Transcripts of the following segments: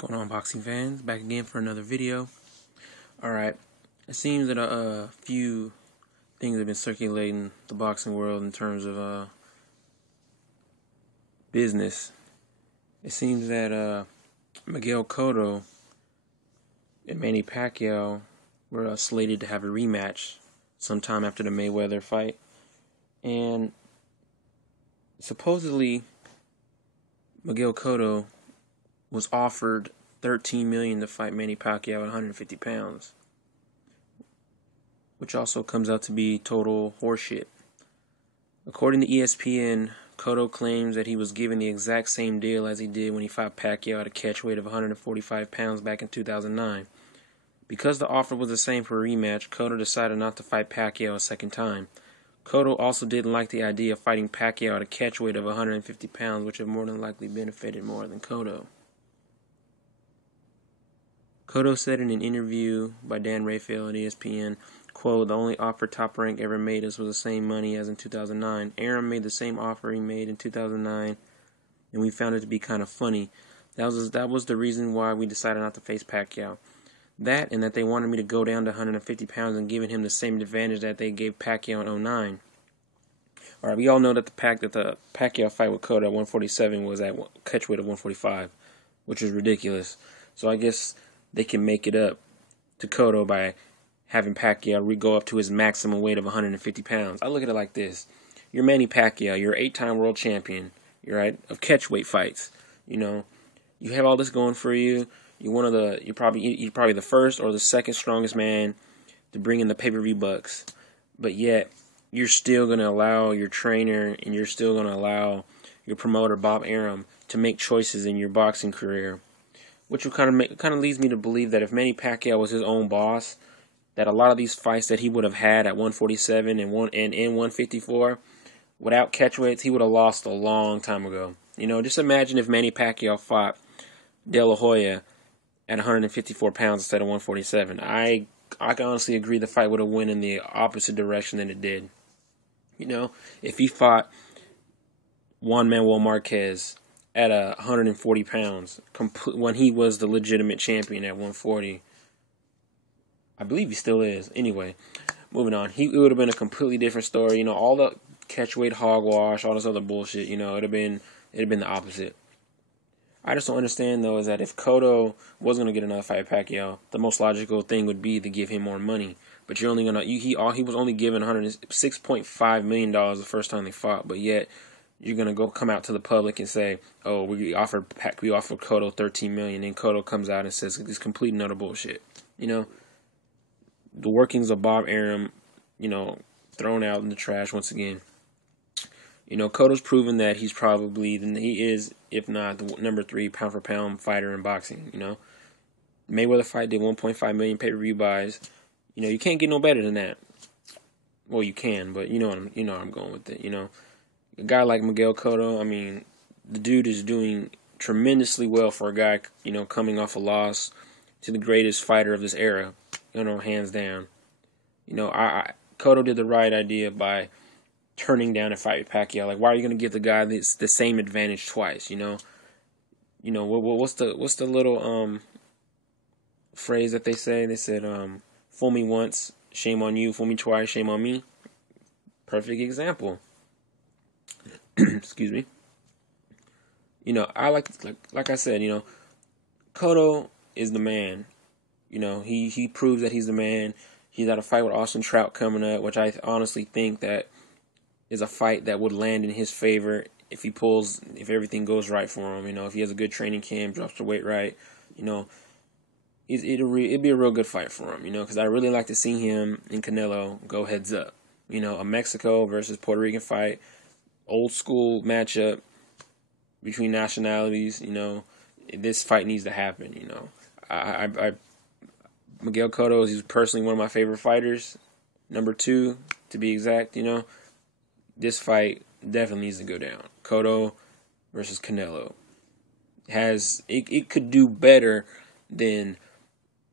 What's going on, boxing fans? Back again for another video. Alright, it seems that a few things have been circulating the boxing world in terms of business. It seems that Miguel Cotto and Manny Pacquiao were slated to have a rematch sometime after the Mayweather fight. And supposedly Miguel Cotto was offered $13 million to fight Manny Pacquiao at 150 pounds, which also comes out to be total horseshit. According to ESPN, Cotto claims that he was given the exact same deal as he did when he fought Pacquiao at a catch weight of 145 pounds back in 2009. Because the offer was the same for a rematch, Cotto decided not to fight Pacquiao a second time. Cotto also didn't like the idea of fighting Pacquiao at a catch weight of 150 pounds, which have more than likely benefited more than Cotto. Cotto said in an interview by Dan Rafael at ESPN, quote, "The only offer Top Rank ever made us was the same money as in 2009. Arum made the same offer he made in 2009, and we found it to be kind of funny. That was the reason why we decided not to face Pacquiao. That, and that they wanted me to go down to 150 pounds and giving him the same advantage that they gave Pacquiao in 2009. Alright, we all know that the Pacquiao fight with Cotto at 147 was at catch weight of 145, which is ridiculous. So I guess they can make it up to Cotto by having Pacquiao go up to his maximum weight of 150 pounds. I look at it like this. You're Manny Pacquiao. You're an 8-time world champion, right, of catchweight fights. You know, you have all this going for you. You're probably the first or the second strongest man to bring in the pay-per-view bucks. But yet, you're still going to allow your trainer and you're still going to allow your promoter, Bob Arum, to make choices in your boxing career. Which will kind of leads me to believe that if Manny Pacquiao was his own boss, that a lot of these fights that he would have had at 147 and 154, without catchweights, he would have lost a long time ago. You know, just imagine if Manny Pacquiao fought De La Hoya at 154 pounds instead of 147. I can honestly agree the fight would have went in the opposite direction than it did. You know, if he fought Juan Manuel Marquez at 140 pounds, when he was the legitimate champion at 140. I believe he still is. Anyway, moving on. It would have been a completely different story. You know, all the catchweight hogwash, all this other bullshit, you know, it'd have been the opposite. I just don't understand, though, is that if Cotto was going to get another fight at Pacquiao, the most logical thing would be to give him more money. But you're only going to, he was only given $106.5 million the first time they fought, but yet you're going to come out to the public and say, oh, we offered Cotto $13 million, and Cotto comes out and says it's complete and utter bullshit. You know, the workings of Bob Arum, you know, thrown out in the trash once again. You know, Cotto's proven that he is, if not, the number 3 pound-for-pound fighter in boxing, you know. Mayweather fight did 1.5 million pay-per-view buys. You know, you can't get no better than that. Well, you can, but you know I'm going with it, you know. A guy like Miguel Cotto, I mean, the dude is doing tremendously well for a guy, you know, coming off a loss to the greatest fighter of this era, you know, hands down. You know, Cotto did the right idea by turning down a fight with Pacquiao. Like, why are you going to give the guy the same advantage twice? You know, what's the little phrase that they say? They said, "Fool me once, shame on you. Fool me twice, shame on me." Perfect example. Excuse me. You know, I like I said, you know, Cotto is the man. You know, he proves that he's the man. He's got a fight with Austin Trout coming up, which I honestly think that is a fight that would land in his favor if everything goes right for him. You know, if he has a good training camp, drops the weight right, you know, it'd be a real good fight for him. You know, because I really like to see him and Canelo go heads up. You know, a Mexico versus Puerto Rican fight. Old school matchup between nationalities, you know, this fight needs to happen, you know. Miguel Cotto is personally one of my favorite fighters, number 2 to be exact, you know. This fight definitely needs to go down. Cotto versus Canelo. It could do better than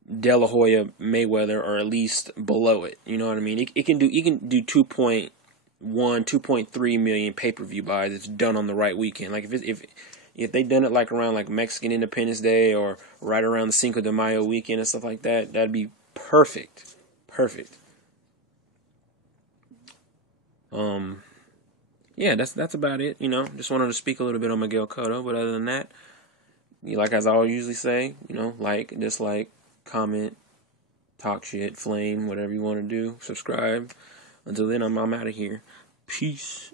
De La Hoya Mayweather, or at least below it, you know what I mean? It can do 2.3 million pay-per-view buys. It's done on the right weekend. Like if If they done it like around like Mexican Independence Day or right around the Cinco de Mayo weekend and stuff like that, that'd be perfect. Perfect. Yeah, that's about it. Just wanted to speak a little bit on Miguel Cotto, but other than that, like as I always usually say, like, dislike, comment, talk shit, flame, whatever you want to do, subscribe. Until then, I'm out of here. Peace.